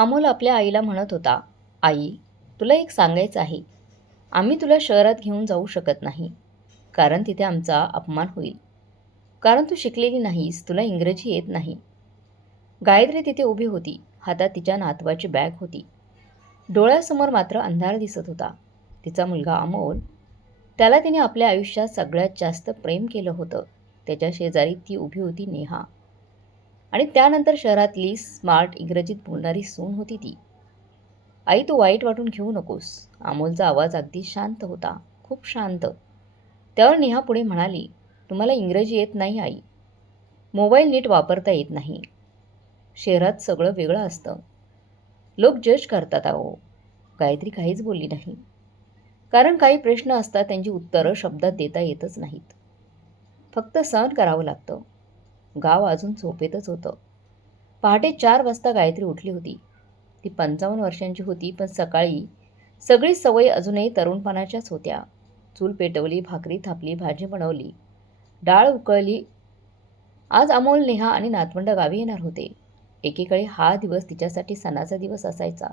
अमोल आपल्या आईला म्हणत होता आई तुला एक सांगायचं आहे. आम्ही तुला शहरात घेऊन जाऊ शकत नाही कारण तिथे आमचा अपमान होईल. कारण तू शिकलेली नाहीस तुला इंग्रजी येत नाही. गायत्री तिथे उभी होती हातात तिच्या नातवाची बॅग होती. डोळ्यासमोर मात्र अंधार दिसत होता. तिचा मुलगा अमोल त्याला तिने आपल्या आयुष्यात सगळ्यात जास्त प्रेम केलं होतं. त्याच्या शेजारी ती उभी होती नेहा. आणि त्यानंतर शहरातली स्मार्ट इंग्रजीत बोलणारी सून होती ती. आई तू वाईट वाटून घेऊ नकोस. अमोलचा आवाज अगदी शांत होता. खूप शांत. त्यावर नेहा पुढे म्हणाली तुम्हाला इंग्रजी येत नाही आई. मोबाईल नीट वापरता येत नाही. शहरात सगळं वेगळं असतं. लोक जज करतात अहो. गायत्री काहीच बोलली नाही. कारण काही प्रश्न असतात त्यांची उत्तरं शब्दात देता येतच नाहीत. फक्त सहन करावं लागतं. गाव अजून झोपेतच होतं. पहाटे चार वाजता गायत्री उठली होती. ती पंचावन्न वर्षांची होती पण सकाळी सगळी सवय अजूनही तरुणपणाच्याच होत्या. चूल पेटवली भाकरी थापली भाजी बनवली. डाळ उकळली. आज अमोल नेहा आणि नातवंड गावी येणार होते. एकीकडे हा दिवस तिच्यासाठी सणाचा दिवस असायचा.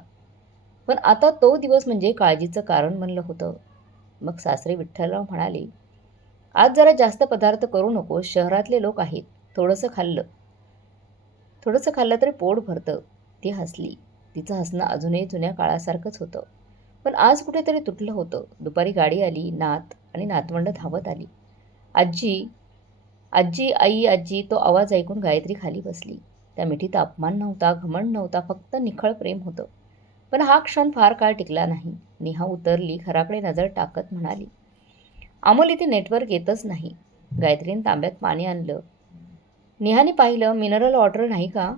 पण आता तो दिवस म्हणजे काळजीचं कारण बनलं होतं. मग सासरे विठ्ठलराव म्हणाले आज जरा जास्त पदार्थ करू नको शहरातले लोक आहेत. थोडंसं खाल्लं. थोडंसं खाल्लं तरी पोट भरतं. ती हसली. तिचं हसणं अजूनही जुन्या काळासारखंच होतं. पण आज कुठेतरी तुटलं होतं. दुपारी गाडी आली नात आणि नातवंड धावत आली. आजी आजी आई आजी तो आवाज ऐकून गायत्री खाली बसली. त्या मिठीत अपमान नव्हता घमंड नव्हता फक्त निखळ प्रेम होतं. पण हा क्षण फार काळ टिकला नाही. नेहा उतरली घराकडे नजर टाकत म्हणाली अमोल इथे नेटवर्क येतच नाही. गायत्रीने तांब्यात पाणी आणलं. नेहाने पाहिलं मिनरल वॉटर नाही का?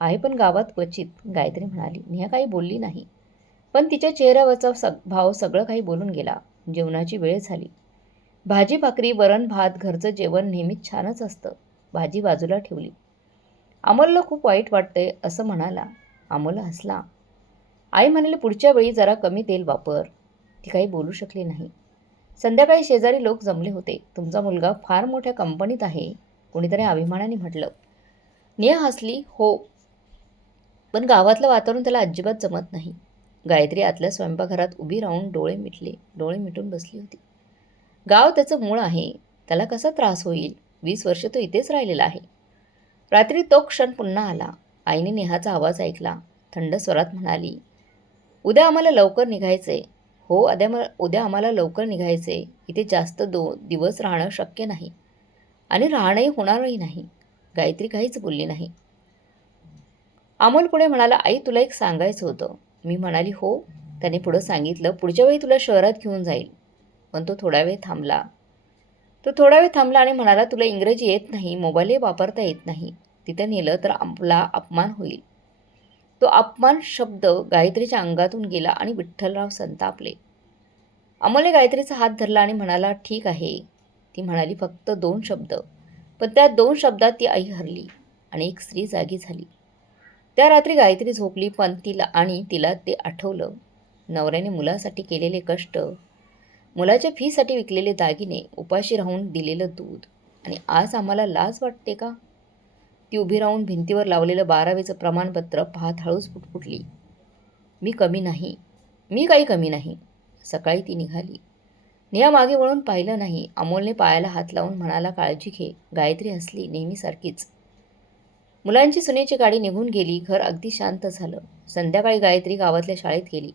आहे पण गावात क्वचित गायत्री म्हणाली. नेहा काही बोलली नाही. पण तिच्या चेहऱ्यावरचा सग भाव सगळं काही बोलून गेला. जेवणाची वेळ झाली. भाजी भाकरी वरण भात घरचं जेवण नेहमीच छानच असतं. भाजी बाजूला ठेवली. अमोलला खूप वाईट वाटतंय असं म्हणाला. अमोल हसला. आई म्हणाली पुढच्या वेळी जरा कमी तेल वापर. ती काही बोलू शकली नाही. संध्याकाळी शेजारी लोक जमले होते. तुमचा मुलगा फार मोठ्या कंपनीत आहे. कोणीतरी अभिमानाने म्हटलं. नेहा हसली हो. पण गावातलं वातावरण त्याला अजिबात जमत नाही. गायत्री आतल्या स्वयंपाकघरात उभी राहून डोळे मिटले डोळे मिटून बसली होती. गाव त्याचं मूळ आहे. त्याला कसा त्रास होईल? वीस वर्ष तो इथेच राहिलेला आहे. रात्री तो क्षण पुन्हा आला. आईने नेहाचा आवाज ऐकला. थंड स्वरात म्हणाली उद्या आम्हाला लवकर निघायचे हो उद्या उद्या आम्हाला लवकर निघायचे इथे जास्त दो दिवस राहणं शक्य नाही. आणि राहणंही होणारही नाही. गायत्री काहीच बोलली नाही. अमोल पुढे म्हणाला आई तुला एक सांगायचं होतं. मी म्हणाली हो. त्याने पुढं सांगितलं पुढच्या वेळी तुला शहरात घेऊन जाईल. पण तो थोडा वेळ थांबला. तो थोडा वेळ थांबला आणि म्हणाला तुला इंग्रजी येत नाही मोबाईलही वापरता येत नाही. तिथं नेलं तर आपला अपमान होईल. तो अपमान शब्द गायत्रीच्या अंगातून गेला आणि विठ्ठलराव संतापले. अमोलने गायत्रीचा हात धरला आणि म्हणाला ठीक आहे. ती म्हणाली फक्त दोन शब्द. पण त्या दोन शब्दात ती आई हरली आणि एक स्त्री जागी झाली. त्या रात्री गायत्री झोपली पण तिला आणि तिला ते आठवलं. नवऱ्याने मुलासाठी केलेले कष्ट मुलाच्या फीसाठी विकलेले दागिने उपाशी राहून दिलेलं दूध आणि आज आम्हाला लाज वाटते का? ती उभी राहून भिंतीवर लावलेलं बारावीचं प्रमाणपत्र पाहत हळूच फुटफुटली मी कमी नाही. मी काही कमी नाही. सकाळी ती निघाली. नेहा मागे वळून पाहिलं नाही. अमोलने पायाला हात लावून म्हणाला काळजी घे. गायत्री हसली नेहमीसारखीच. मुलांची सुनेची गाडी निघून गेली. घर अगदी शांत झालं. संध्याकाळी गायत्री गावातल्या शाळेत गेली.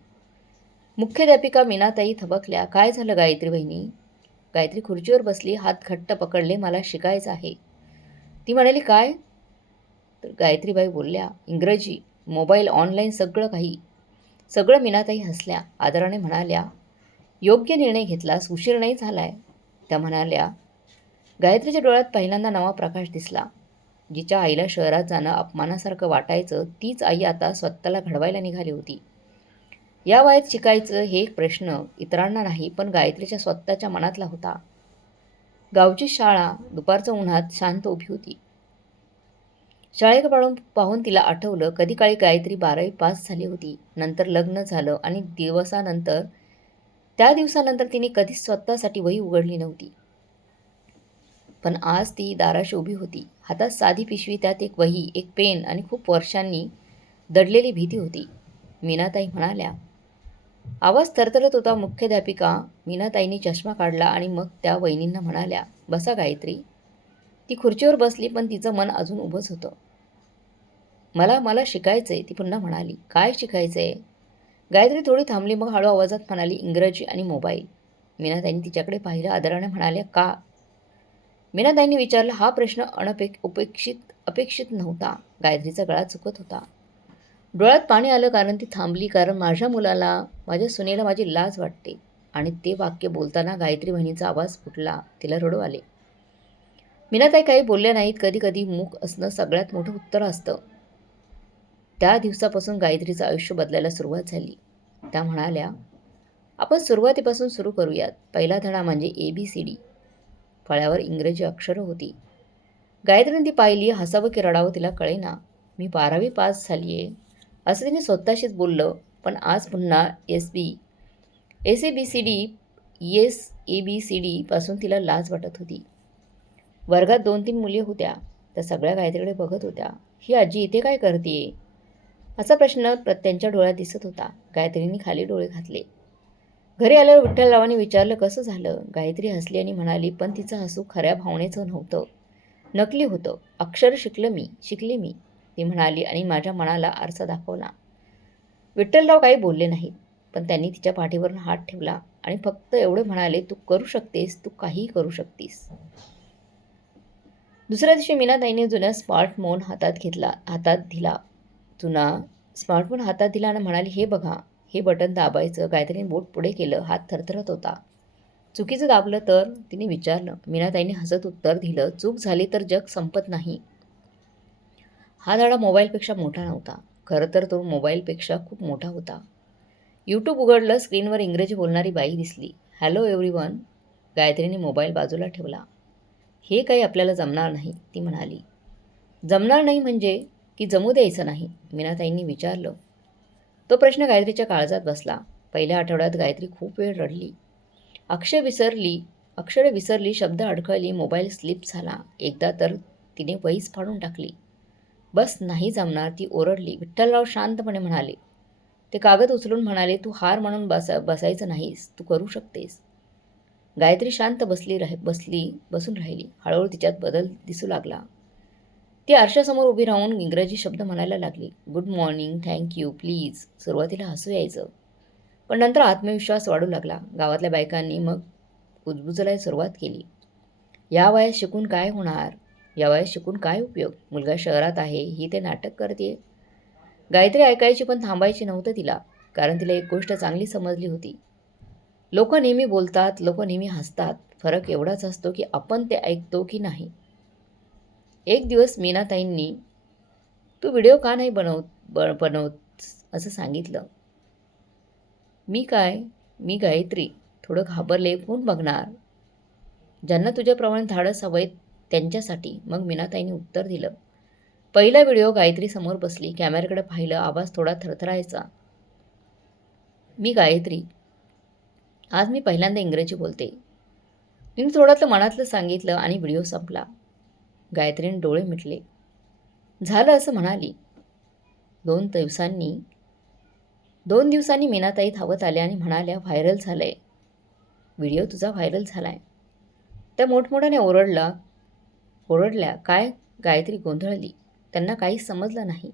मुख्याध्यापिका मीनाताई थबकल्या. काय झालं गायत्री बहिणी? गायत्री खुर्चीवर बसली. हात घट्ट पकडले. मला शिकायचं आहे. ती म्हणाली काय? तर गायत्रीबाई बोलल्या इंग्रजी मोबाईल ऑनलाईन सगळं काही. सगळं मीनाताई हसल्या. आदराने म्हणाल्या योग्य निर्णय घेतलास उशीर नाही झालाय. त्या म्हणाल्या गायत्रीच्या डोळ्यात पहिल्यांदा नवा प्रकाश दिसला. जिच्या आईला शहरात जाणं अपमानासारखं वाटायचं तीच आई आता स्वतःला घडवायला निघाली होती. या वयात शिकायचं हे एक प्रश्न इतरांना नाही पण गायत्रीच्या स्वतःच्या मनातला होता. गावची शाळा दुपारचं उन्हात शांत उभी होती. शाळेकडे पाळून पाहून तिला आठवलं कधी काळी गायत्री बारावी पास झाली होती. नंतर लग्न झालं आणि दिवसानंतर त्या दिवसानंतर तिने कधीच स्वतःसाठी वही उघडली नव्हती. पण आज ती दाराशी उभी होती. हातात साधी पिशवी त्यात एक वही एक पेन आणि खूप वर्षांनी दडलेली भीती होती. मीनाताई म्हणाल्या आवाज थरथरत होता मुख्याध्यापिका. मीनाताईने चष्मा काढला आणि मग त्या वहिनींना म्हणाल्या बसा गायत्री. ती खुर्चीवर बसली पण तिचं मन अजून उभंच होतं. मला मला शिकायचं आहे ती पुन्हा म्हणाली काय शिकायचं आहे गायत्री थोडी थांबली मग हळू आवाजात म्हणाली इंग्रजी आणि मोबाईल. मीनाताईंनी तिच्याकडे पाहिलं आदराने म्हणाल्या का? मीनाताईंनी विचारला हा प्रश्न अनपेक उपेक्षित अपेक्षित नव्हता. गायत्रीचा गळा चुकत होता. डोळ्यात पाणी आलं कारण ती थांबली कारण माझ्या मुलाला माझ्या सुनेला माझी लाज वाटते. आणि ते वाक्य बोलताना गायत्री बहिणीचा आवाज फुटला तिला रडू आले. मीनाताई काही बोलल्या नाहीत कधी कधी मूक असणं सगळ्यात मोठं उत्तर असतं. त्या दिवसापासून गायत्रीचं आयुष्य बदलायला सुरुवात झाली. त्या म्हणाल्या आपण सुरुवातीपासून सुरू करूयात. पहिला धडा म्हणजे ए बी सी डी फळ्यावर इंग्रजी अक्षरं होती. गायत्रीने ती पाहिली हसावं की रडावं तिला कळेना. मी बारावी पास झाली आहे असं तिने स्वतःशीच बोललं पण आज पुन्हा S B S A B C D S A B C डीपासून तिला लाज वाटत होती. वर्गात दोन तीन मुली होत्या. त्या सगळ्या गायत्रीकडे बघत होत्या. ही आजी इथे काय करते असा प्रश्न प्र- त्यांच्या डोळ्यात दिसत होता. गायत्रीने खाली डोळे घातले. घरी आल्यावर विठ्ठलरावांनी विचारलं कसं झालं? गायत्री हसली आणि म्हणाली पण तिचं हसू खऱ्या भावनेचं नव्हतं. नकली होतं. अक्षर शिकलं मी शिकले मी ती म्हणाली आणि माझ्या मनाला आरसा दाखवला. विठ्ठलराव काही बोलले नाहीत पण त्यांनी तिच्या पाठीवरून हात ठेवला आणि फक्त एवढं म्हणाले तू करू शकतेस तू काहीही करू शकतीस. दुसऱ्या दिवशी मीनाताईने जुन्या स्मार्टफोन हातात घेतला हातात दिला. तुना स्मार्टफोन हातात दिला आणि म्हणाली हे बघा हे बटन दाबायचं गायत्रीने बोट पुढे केलं हात थरथरत होता. चुकीचं दाबलं तर तिने विचारलं मीनाताईने हसत उत्तर दिलं चूक झाली तर जग संपत नाही. हा धडा मोबाईलपेक्षा मोठा नव्हता. खरं तर तो मोबाईलपेक्षा खूप मोठा होता. यूट्यूब उघडलं स्क्रीनवर इंग्रजी बोलणारी बाई दिसली. हॅलो एव्हरीवन गायत्रीने मोबाईल बाजूला ठेवला. हे काही आपल्याला जमणार नाही ती म्हणाली. जमणार नाही म्हणजे? की जमू द्यायचं नाही. मीनाताईंनी विचारलं. तो प्रश्न गायत्रीच्या काळजात बसला. पहिल्या आठवड्यात गायत्री खूप वेळ रडली. अक्षर विसरली अक्षरं विसरली शब्द अडखळली मोबाईल स्लिप झाला. एकदा तर तिने वहीच फाडून टाकली. बस नाही जमणार ती ओरडली. विठ्ठलराव शांतपणे म्हणाले ते कागद उचलून म्हणाले तू हार म्हणून बसा बसायचं नाहीस तू करू शकतेस. गायत्री शांत बसली राह बसली बसून राहिली. हळूहळू तिच्यात बदल दिसू लागला. ती आरशासमोर उभी राहून इंग्रजी शब्द म्हणायला लागली. गुड मॉर्निंग थँक्यू प्लीज सुरुवातीला हसू यायचं. पण नंतर आत्मविश्वास वाढू लागला. गावातल्या बायकांनी मग कुजबुजलायला सुरुवात केली. या वयात शिकून काय होणार? या वयात शिकून काय उपयोग? मुलगा शहरात आहे ही ते नाटक करते गायत्री ऐकायची पण थांबायची नव्हतं तिला कारण तिला एक गोष्ट चांगली समजली होती. लोक नेहमी बोलतात लोक नेहमी हसतात. फरक एवढाच असतो की आपण ते ऐकतो की नाही. एक दिवस मीनाताईंनी तू व्हिडिओ का नाही बनवत ब बनवत? असं सांगितलं. मी काय? मी गायत्री. थोडं घाबरले कोण बघणार? ज्यांना तुझ्याप्रमाणे धाडस हवंय त्यांच्यासाठी. मग मीनाताईंनी उत्तर दिलं. पहिला व्हिडिओ गायत्री समोर बसली. कॅमेऱ्याकडे पाहिलं आवाज थोडा थरथरायचा. मी गायत्री. आज मी पहिल्यांदा इंग्रजी बोलते. तिने थोड्यातलं मनातलं सांगितलं आणि व्हिडिओ संपला. गायत्रीने डोळे मिटले. झालं असं म्हणाली. दोन दिवसांनी दोन दिवसांनी मीनाताई धावत आल्या आणि म्हणाल्या व्हायरल झालं आहे व्हिडिओ तुझा व्हायरल झाला आहे त्या मोठमोठ्याने ओरडला. ओरडल्या काय गायत्री गोंधळली? त्यांना काहीच समजलं नाही.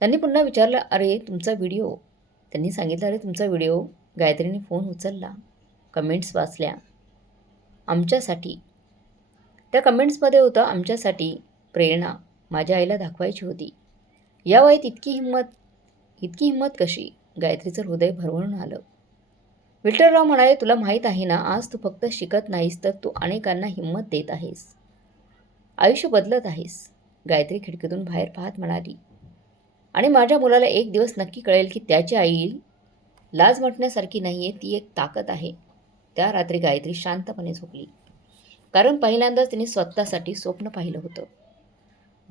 त्यांनी पुन्हा विचारलं अरे तुमचा व्हिडिओ? त्यांनी सांगितलं अरे तुमचा व्हिडिओ गायत्रीने फोन उचलला. कमेंट्स वाचल्या. आमच्यासाठी त्या कमेंट्समध्ये होतं आमच्यासाठी प्रेरणा माझ्या आईला दाखवायची होती. या वयात इतकी हिंमत इतकी हिंमत कशी? गायत्रीचं हृदय भरवून आलं. विठ्ठलराव म्हणाले तुला माहीत आहे ना आज तू फक्त शिकत नाहीस तर तू अनेकांना हिंमत देत आहेस. आयुष्य बदलत आहेस. गायत्री खिडकीतून बाहेर पाहत म्हणाली. आणि माझ्या मुलाला एक दिवस नक्की कळेल की त्याची आई लाज म्हटण्यासारखी नाही आहे ती एक ताकद आहे. त्या रात्री गायत्री शांतपणे झोपली. कारण पहिल्यांदाच तिने स्वतःसाठी स्वप्न पाहिलं होतं.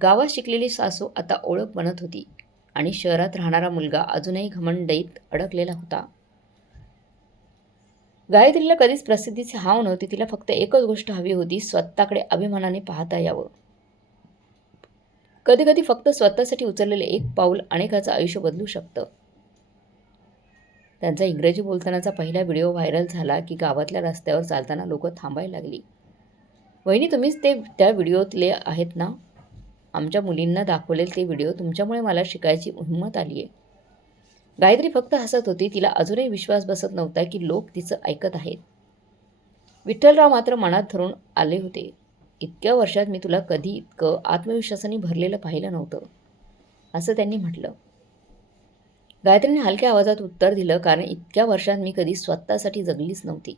गावात शिकलेली सासू आता ओळख बनत होती आणि शहरात राहणारा मुलगा अजूनही घमंडईत अडकलेला होता. गायत्रीला कधीच प्रसिद्धीची हाव नव्हती तिला फक्त एकच गोष्ट हवी होती स्वतःकडे अभिमानाने पाहता यावं. कधीकधी फक्त स्वतःसाठी उचललेले एक पाऊल अनेकाचं आयुष्य बदलू शकतं. त्यांचा इंग्रजी बोलतानाचा पहिला व्हिडिओ व्हायरल झाला की गावातल्या रस्त्यावर चालताना लोक थांबायला लागली. वहिनी तुम्हीच ते त्या व्हिडिओतले आहेत ना? आमच्या मुलींना दाखवलेले ते व्हिडिओ तुमच्यामुळे मला शिकायची हिंमत आली आहे. गायत्री फक्त हसत होती. तिला अजूनही विश्वास बसत नव्हता की लोक तिचं ऐकत आहेत. विठ्ठलराव मात्र मनात धरून आले होते. इतक्या वर्षात मी तुला कधी इतकं आत्मविश्वासाने भरलेलं पाहिलं नव्हतं असं त्यांनी म्हटलं. गायत्रीने हलक्या आवाजात उत्तर दिलं कारण इतक्या वर्षात मी कधी स्वतःसाठी जगलीच नव्हती.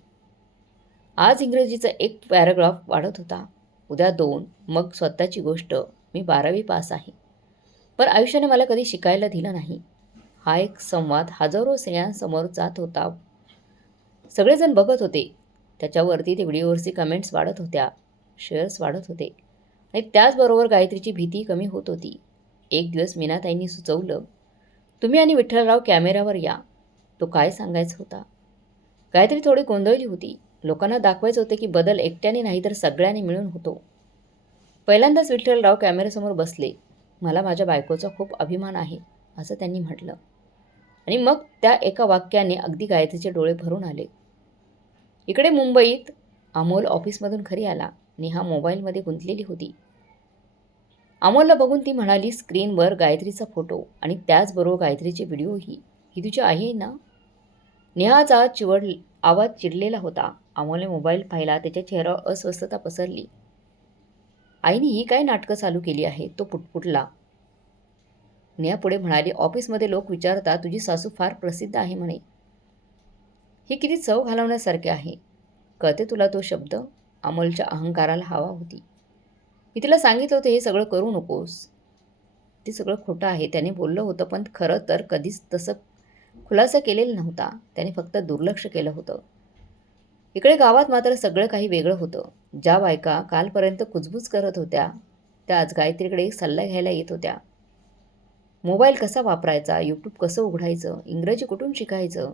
आज इंग्रजीचा एक पॅराग्राफ वाढत होता. उद्या दोन. मग स्वतःची गोष्ट. मी बारावी पास आहे. पण आयुष्याने मला कधी शिकायला दिलं नाही. हा एक संवाद हजारो स्त्रियांसमोर जात होता. सगळेजण बघत होते. त्याच्यावरती ते व्हिडिओवरची कमेंट्स वाढत होत्या. शेअर्स वाढत होते. आणि त्याचबरोबर गायत्रीची भीती कमी होत होती. एक दिवस मीनाताईंनी सुचवलं तुम्ही आणि विठ्ठलराव कॅमेऱ्यावर या. तो काय सांगायचा होता? गायत्री थोडी गोंधळली होती. लोकांना दाखवायचं होतं की बदल एकट्याने नाही तर सगळ्यांनी मिळून होतो. पहिल्यांदाच विठ्ठलराव कॅमेऱ्यासमोर बसले. मला माझ्या बायकोचा खूप अभिमान आहे असं त्यांनी म्हटलं. आणि मग त्या एका वाक्याने अगदी गायत्रीचे डोळे भरून आले. इकडे मुंबईत अमोल ऑफिसमधून घरी आला. नेहा मोबाईलमध्ये गुंतलेली होती. अमोलला बघून ती म्हणाली स्क्रीनवर गायत्रीचा फोटो आणि त्याचबरोबर गायत्रीचे व्हिडिओही. ही तुझी आई आहे ना? नेहाचा चिवड आवाज चिडलेला होता. अमोलने मोबाईल पाहिला त्याच्या चेहऱ्यावर अस्वस्थता पसरली. आईने ही काय नाटकं चालू केली आहे? तो पुटपुटला. नेहा पुढे म्हणाली ऑफिसमध्ये लोक विचारतात तुझी सासू फार प्रसिद्ध आहे म्हणे. हे किती चव घालवण्यासारखे आहे. कळते तुला तो शब्द अमोलच्या अहंकाराला हवा होती. मी तिला सांगितलं होतं हे सगळं करू नकोस. ते सगळं खोटं आहे. त्याने बोललं होतं पण खरं तर कधीच तसं खुलासा केलेला नव्हता. त्याने फक्त दुर्लक्ष केलं होतं. इकडे गावात मात्र सगळं काही वेगळं होतं. ज्या बायका कालपर्यंत कुजबूज करत होत्या त्या आज गायत्रीकडे सल्ला घ्यायला येत होत्या. मोबाईल कसा वापरायचा यूट्यूब कसं उघडायचं इंग्रजी कुठून शिकायचं?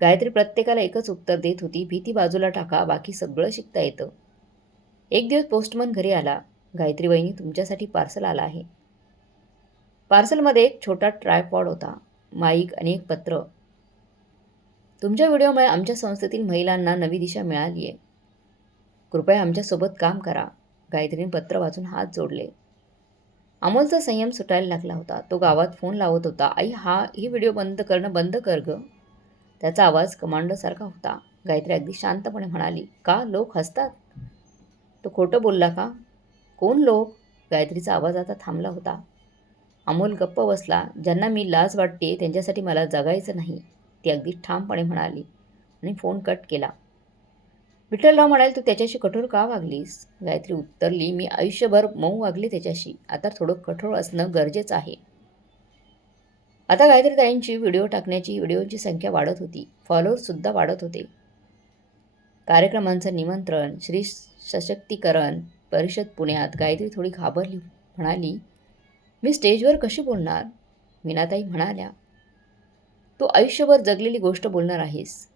गायत्री प्रत्येकाला एकच उत्तर देत होती भीती बाजूला टाका बाकी सगळं शिकता येतं. एक दिवस पोस्टमन घरी आला. गायत्री वहिनी तुमच्यासाठी पार्सल आला आहे. पार्सलमध्ये एक छोटा ट्रायपॉड होता. माईक आणि एक पत्र. तुमच्या व्हिडिओमुळे आमच्या संस्थेतील महिलांना नवी दिशा मिळाली आहे. कृपया आमच्यासोबत काम करा. गायत्रीने पत्र वाचून हात जोडले. अमोलचा संयम सुटायला लागला होता. तो गावात फोन लावत होता आई हा ही व्हिडिओ बंद करणं बंद कर गं. त्याचा आवाज कमांडोसारखा होता. गायत्री अगदी शांतपणे म्हणाली का? लोक हसतात? तो खोटं बोलला का? कोण लोक? गायत्रीचा आवाज आता थांबला होता. अमोल गप्प बसला ज्यांना मी लाज वाटते त्यांच्यासाठी मला जगायचं नाही. ती अगदी ठामपणे म्हणाली आणि फोन कट केला. विठ्ठलराव म्हणाले तू त्याच्याशी कठोर का वागलीस? गायत्री उत्तरली मी आयुष्यभर मऊ वागले त्याच्याशी. आता थोडं कठोर असणं गरजेचं आहे. आता गायत्रीताईंची व्हिडिओ टाकण्याची व्हिडिओची संख्या वाढत होती. फॉलोअर्ससुद्धा वाढत होते. कार्यक्रमांचं निमंत्रण श्री सशक्तीकरण परिषद पुण्यात गायत्री थोडी घाबरली. म्हणाली मी स्टेजवर कशी बोलणार? मीनाताई म्हणाल्या तू आयुष्यभर जगलेली गोष्ट बोलणार आहेस.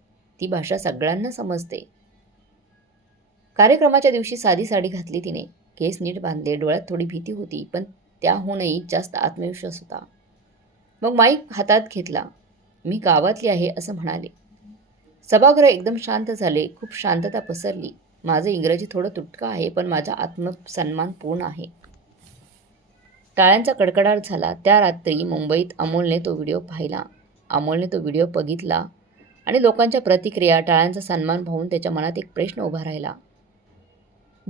ती भाषा सगळ्यांना समजते. कार्यक्रमाच्या दिवशी साधी साडी घातली तिने. केस नीट बांधले डोळ्यात थोडी भीती होती पण त्याहूनही जास्त आत्मविश्वास होता. मग माईक हातात घेतला. मी गावातली आहे असं म्हणाले. सभागृह एकदम शांत झाले. खूप शांतता पसरली. माझं इंग्रजी थोडं तुटकं आहे पण माझा आत्मसन्मान पूर्ण आहे. टाळ्यांचा कडकडाट झाला. त्या रात्री मुंबईत अमोलने तो व्हिडिओ पाहिला. अमोलने तो व्हिडिओ बघितला आणि लोकांच्या प्रतिक्रिया टाळ्यांचा सन्मान पाहून त्याच्या मनात एक प्रश्न उभा राहिला.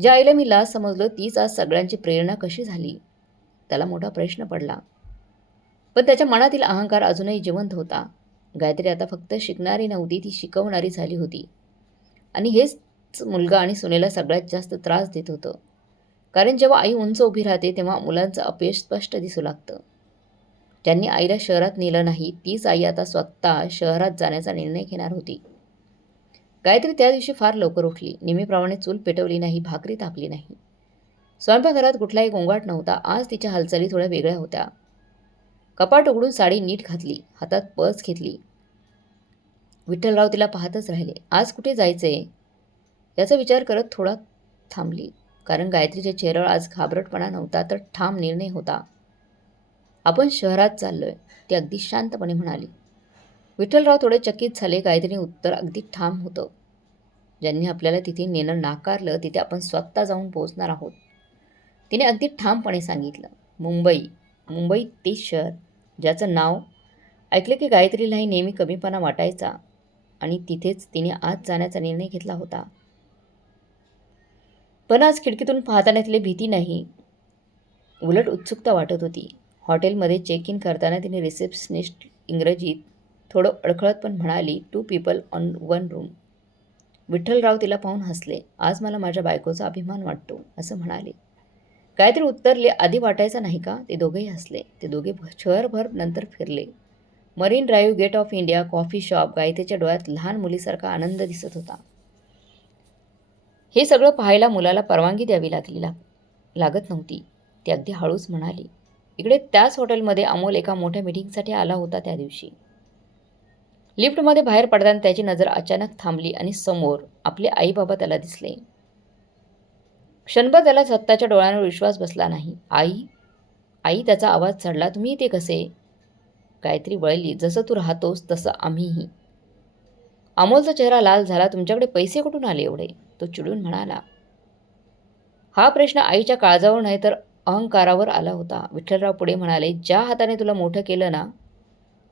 ज्या आईला मी लाज समजलो तीच आज सगळ्यांची प्रेरणा कशी झाली? त्याला मोठा प्रश्न पडला. पण त्याच्या मनातील अहंकार अजूनही जिवंत होता. गायत्री आता फक्त शिकणारी नव्हती ती शिकवणारी झाली होती. आणि हेच मुलगा आणि सुनेला सगळ्यात जास्त त्रास देत होतं. कारण जेव्हा आई उंच उभी राहते तेव्हा मुलांचं अपयश स्पष्ट दिसू लागतं. ज्यांनी आईला शहरात नेलं नाही तीच आई आता स्वतः शहरात जाण्याचा निर्णय घेणार होती. गायत्री त्या दिवशी फार लवकर उठली. नेहमीप्रमाणे चूल पेटवली नाही भाकरी तापली नाही. स्वयंपाकघरात कुठलाही गोंगाट नव्हता. आज तिच्या हालचाली थोड्या वेगळ्या होत्या. कपाट उघडून साडी नीट घातली. हातात पर्स घेतली. विठ्ठलराव तिला पाहतच राहिले. आज कुठे जायचे याचा विचार करत थोडा थांबली. कारण गायत्रीच्या चेहऱ्यावर आज घाबरटपणा नव्हता तर ठाम निर्णय होता. आपण शहरात चाललोय ती अगदी शांतपणे म्हणाली. विठ्ठलराव थोडे चकित झाले गायत्रीने उत्तर अगदी ठाम होतं. ज्यांनी आपल्याला तिथे नेणं नाकारलं तिथे आपण स्वतः जाऊन पोहोचणार आहोत. तिने अगदी ठामपणे सांगितलं मुंबई मुंबई ते शहर ज्याचं नाव ऐकलं की गायत्रीलाही नेहमी कमीपणा वाटायचा आणि तिथेच तिने आज जाण्याचा निर्णय घेतला होता. पण आज खिडकीतून पाहताना तिला भीती नाही उलट उत्सुकता वाटत होती. हॉटेलमध्ये चेक इन करताना तिने रिसेप्शनिस्ट इंग्रजीत थोडं अडखळत पण म्हणाली two people on one room Vitthalrao तिला पाहून हसले. आज मला माझ्या बायकोचा अभिमान वाटतो असं म्हणाले. काहीतरी उत्तरले आधी वाटायचं नाही का? ते दोघेही हसले. ते दोघे शहरभर नंतर फिरले. Marine Drive Gate of India coffee shop गायतेच्या डोळ्यात लहान मुलीसारखा आनंद दिसत होता. हे सगळं पाहायला मुलाला परवानगी द्यावी लागली लाग लागत नव्हती. ती अगदी हळूच म्हणाली इकडे त्याच हॉटेलमध्ये अमोल एका मोठ्या मिटिंगसाठी आला होता त्या दिवशी. लिफ्टमध्ये बाहेर पडताना त्याची नजर अचानक थांबली आणि समोर आपले आईबाबा त्याला दिसले. क्षणभर त्याला सत्ताच्या डोळ्यांवर विश्वास बसला नाही. आई आई त्याचा आवाज चढला. तुम्ही इथे कसे? गायत्री वळली. जसं तू राहतोस तसं आम्हीही. अमोलचा चेहरा लाल झाला. तुमच्याकडे पैसे कुठून आले एवढे? तो चिडून म्हणाला. हा प्रश्न आईच्या काळजावर नाही तर अहंकारावर आला होता. विठ्ठलराव पुढे म्हणाले ज्या हाताने तुला मोठं केलं ना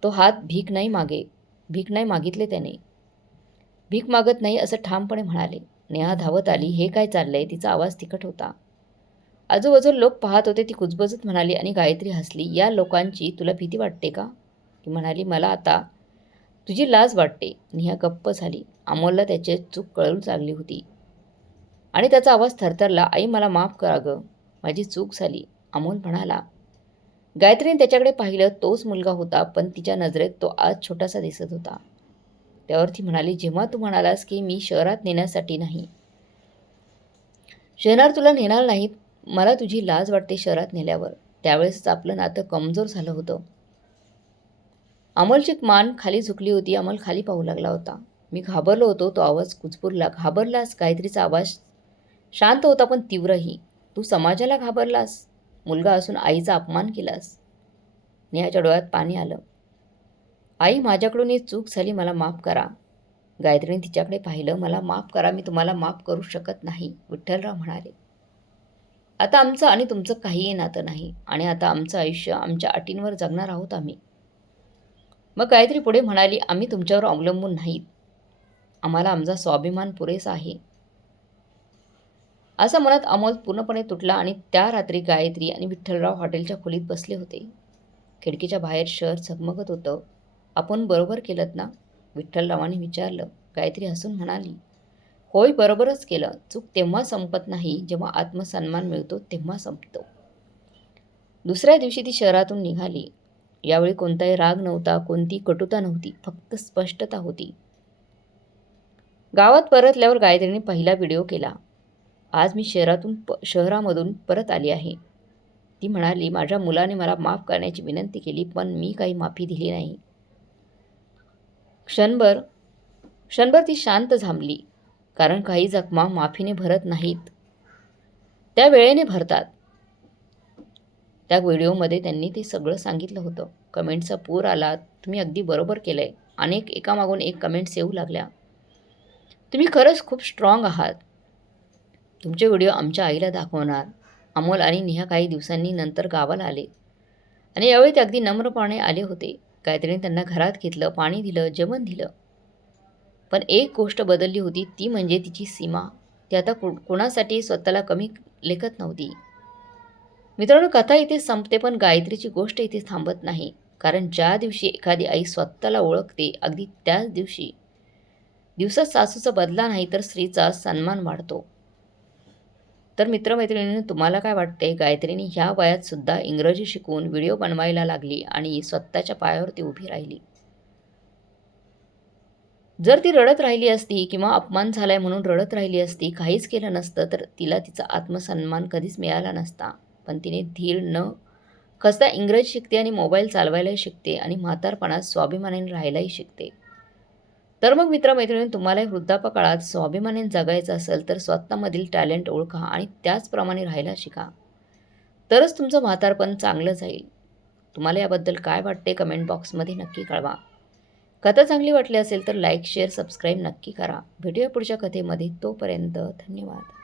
तो हात भीक नाही मागे भीक नाही मागितले त्याने. भीक मागत नाही असं ठामपणे म्हणाले. नेहा धावत आली. हे काय चाललंय? तिचा आवाज तिखट होता. आजूबाजूला लोक पाहत होते. ती कुजबजत म्हणाली आणि गायत्री हसली. या लोकांची तुला भीती वाटते का? ती म्हणाली मला आता तुझी लाज वाटते. नेहा गप्प झाली. अमोलला त्याची चूक कळून चालली होती. आणि त्याचा आवाज थरथरला आई मला माफ करा गं. माझी चूक झाली. अमोल म्हणाला गायत्रीने त्याच्याकडे पाहिलं तोच मुलगा होता पण तिच्या नजरेत तो आज छोटासा दिसत होता. त्यावर ती म्हणाली जेव्हा तू म्हणालास की मी शहरात नेण्यासाठी नाही शहरात तुला नेणार नाहीत मला तुझी लाज वाटते शहरात नेल्यावर. त्यावेळेसच आपलं नातं कमजोर झालं होतं. अमोलची मान खाली झुकली होती. अमोल खाली पाहू लागला होता. मी घाबरलो होतो. तो आवाज कुचपूरला घाबरलास? गायत्रीचा आवाज शांत होता पण तीव्रही. तू समाजाला घाबरलास. मुलगा असून आईचा अपमान केलास. नेहाच्या डोळ्यात पाणी आलं. आई माझ्याकडून ही चूक झाली मला माफ करा. गायत्रीने तिच्याकडे पाहिलं मला माफ करा मी तुम्हाला माफ करू शकत नाही विठ्ठलराव म्हणाले. आता आमचं आणि तुमचं काहीही नातं नाही आणि आता आमचं आयुष्य आमच्या अटींवर जगणार आहोत आम्ही. मग गायत्री पुढे म्हणाली आम्ही तुमच्यावर अवलंबून नाहीत. आम्हाला आमचा स्वाभिमान पुरेसा आहे. असं मनात अमोल पूर्णपणे तुटला आणि त्या रात्री गायत्री आणि विठ्ठलराव हॉटेलच्या खोलीत बसले होते. खिडकीच्या बाहेर शहर झगमगत होतं. आपण बरोबर केलं ना? विठ्ठलरावांनी विचारलं. गायत्री हसून म्हणाली होय बरोबरच केलं. चूक तेव्हा संपत नाही. जेव्हा आत्मसन्मान मिळतो तेव्हा संपतो. दुसऱ्या दिवशी ती शहरातून निघाली. यावेळी कोणताही राग नव्हता कोणती कटुता नव्हती. फक्त स्पष्टता होती. गावात परतल्यावर गायत्रीने पहिला व्हिडिओ केला. आज मी शहरातून प शहरामधून परत आली आहे. ती म्हणाली माझ्या मुलाने मला माफ करण्याची विनंती केली पण मी काही माफी दिली नाही. क्षणभर क्षणभर ती शांत झांबली कारण काही जखमा माफीने भरत नाहीत. त्या वेळेने भरतात. त्या व्हिडिओमध्ये त्यांनी ते सगळं सांगितलं होतं. कमेंटचा पूर आला. तुम्ही अगदी बरोबर केलं आहे अनेक एकामागून एक कमेंट्स येऊ लागल्या. तुम्ही खरंच खूप स्ट्रॉंग आहात. तुमचे व्हिडिओ आमच्या आईला दाखवणार. अमोल आणि नेहा काही दिवसांनी नंतर गावाला आले. आणि यावेळी ते अगदी नम्रपणे आले होते. गायत्रीने त्यांना घरात घेतलं पाणी दिलं जेवण दिलं. पण एक गोष्ट बदलली होती ती म्हणजे तिची सीमा. ती आता को कोणासाठी स्वतःला कमी लेखत नव्हती. मित्रांनो कथा इथे संपते पण गायत्रीची गोष्ट इथे थांबत नाही. कारण ज्या दिवशी एखादी आई स्वतःला ओळखते अगदी त्याच दिवशी. दिवसात सासूचा बदला नाही तर स्त्रीचा सन्मान वाढतो. तर मित्रमैत्रिणींनी तुम्हाला काय वाटते गायत्रीने ह्या वयातसुद्धा इंग्रजी शिकून व्हिडिओ बनवायला लागली आणि स्वतःच्या पायावर ती उभी राहिली. जर ती रडत राहिली असती किंवा अपमान झालाय म्हणून रडत राहिली असती काहीच केलं नसतं तर तिला तिचा आत्मसन्मान कधीच मिळाला नसता. पण तिने धीर न खचता इंग्रजी शिकते आणि मोबाईल चालवायलाही शिकते आणि म्हातारपणात स्वाभिमानाने राहायलाही शिकते. तर मग मित्रमैत्रिणी तुम्हालाही वृद्धापकाळात स्वाभिमाने जगायचं असेल तर स्वतःमधील टॅलेंट ओळखा आणि त्याचप्रमाणे राहायला शिका. तरच तुमचं म्हातारपण चांगलं जाईल. तुम्हाला याबद्दल काय वाटते कमेंट बॉक्समध्ये नक्की कळवा. कथा चांगली वाटली असेल तर लाईक शेअर सबस्क्राईब नक्की करा. भेटूया पुढच्या कथेमध्ये. तोपर्यंत धन्यवाद.